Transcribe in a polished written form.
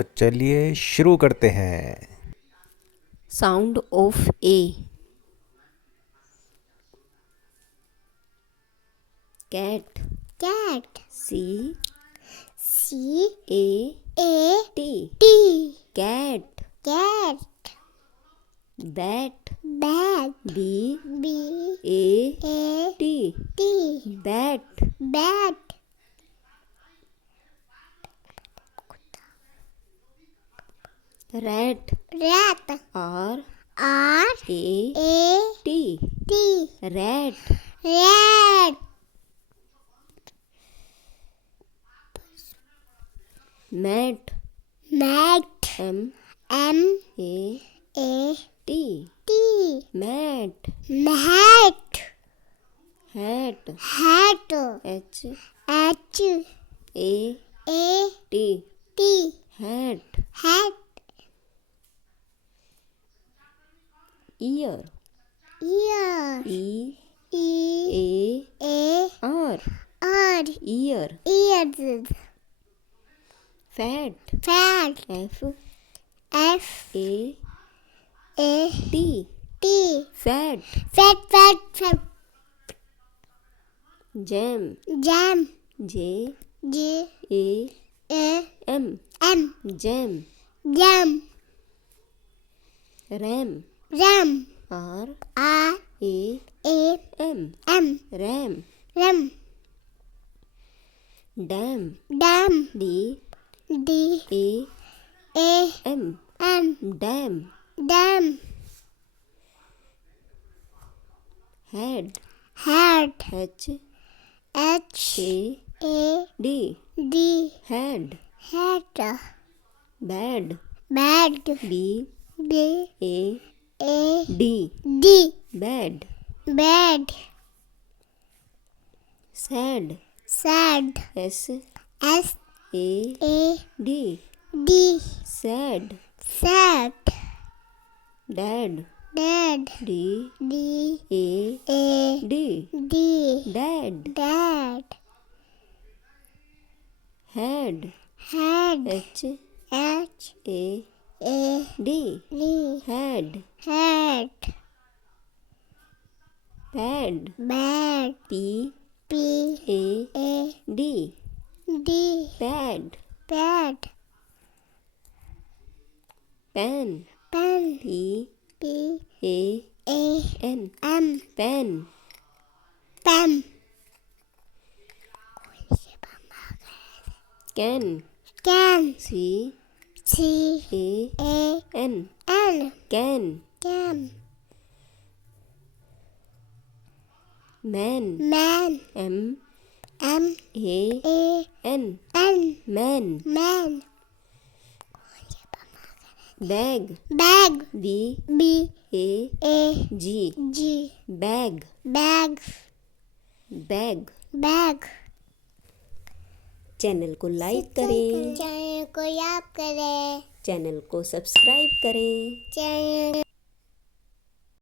तो चलिए शुरू करते हैं। Sound of A. Cat. cat C C A A T. T cat. cat bat. bat B B A A T. T bat. bat rat. rat R R A A T. T rat. rat mat. mat M M A A T. T mat. mat hat. hat H H A A T. T hat. hat ear. ear E E A A R. R ear. ears fat. fat F F A A T. T fat. fat jam. jam J J A A M. M jam. jam ram. ram R R A A M. M ram. ram dam. dam D D A A M. M dam. dam had. hat H H A A D. D had. hat bad. bad B B A A D. D bad. bad sad. sad S S A A D. D sad. sad dad. dad D D A A D. D dad. dad had. had H H A A D. D had. hat pad. bad P P A A D. D pad. bad pen. pen P P A A N. M pen. pen can. can C C A A N. N can. can man. man M M A A N. N man. man bag. bag B B A A G. G bag. bag bag. bag channel को like करें। Channel को याद करें channel को subscribe करें। Channel